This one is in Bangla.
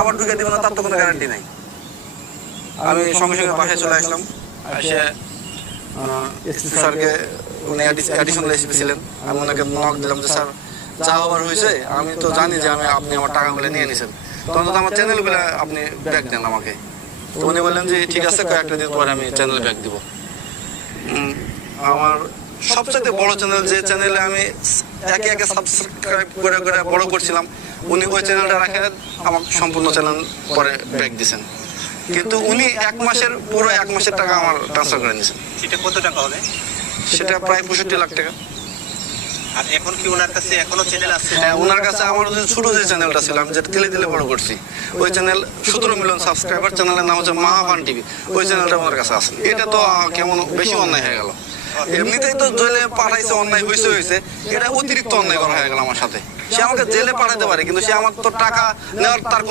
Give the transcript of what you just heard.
আবার ঢুকে দেবো না তার তো কোনো গ্যারান্টি নাই। আমি সঙ্গে সঙ্গে বাসায় চলে আসলাম, এসে এসপি স্যারকে, উনি অ্যাডিশনাল এসপি ছিলেন, আমি ওনাকে নক দিলাম যে স্যার যা হবার হয়েছে আমি তো জানি যে আপনি আমার টাকাগুলো নিয়ে নিয়েছেন, তখন তো আমার চ্যানেলগুলো আপনি ব্যাক দেন আমাকে। তো উনি বললেন যে ঠিক আছে, কয়েকটা দিন পরে আমি চ্যানেল ব্যাক দিব। আমার সবচেয়ে বড় চ্যানেল, যে চ্যানেলে আমি একে একে সাবস্ক্রাইব করে করে বড় করছিলাম, উনি ওই চ্যানেলটা রাখে আমাকে সম্পূর্ণ চ্যানেল পরে ব্যাক দিয়েছেন। কিন্তু উনি পুরো এক মাসের টাকা আমার ট্রান্সফার করে নিয়েছেন। সেটা কত টাকা হবে? সেটা প্রায় 65 লাখ টাকা। আর এখন কি ওনার কাছে এখনো চ্যানেল আছে? হ্যাঁ, ওনার কাছে আমার যে ছোট যে চ্যানেলটা ছিল, আমি যেটা তিলে তিলে বড় করছি, ওই চ্যানেল 17 মিলিয়ন সাবস্ক্রাইবার, চ্যানেলের নাম হচ্ছে মাহাভান টিভি, ওই চ্যানেলটা ওনার কাছে আছে। এটা তো কেমন বেশি অন্যায় হয়ে গেল। এমনিতেই তো জেলে পাঠাইছে, অন্যায় হয়েছে, এটা অতিরিক্ত অন্যায় করা হয়ে গেল আমার সাথে। সে আমাকে জেলে পাঠাতে পারে, কিন্তু সে আমার তো টাকা নেওয়ার তার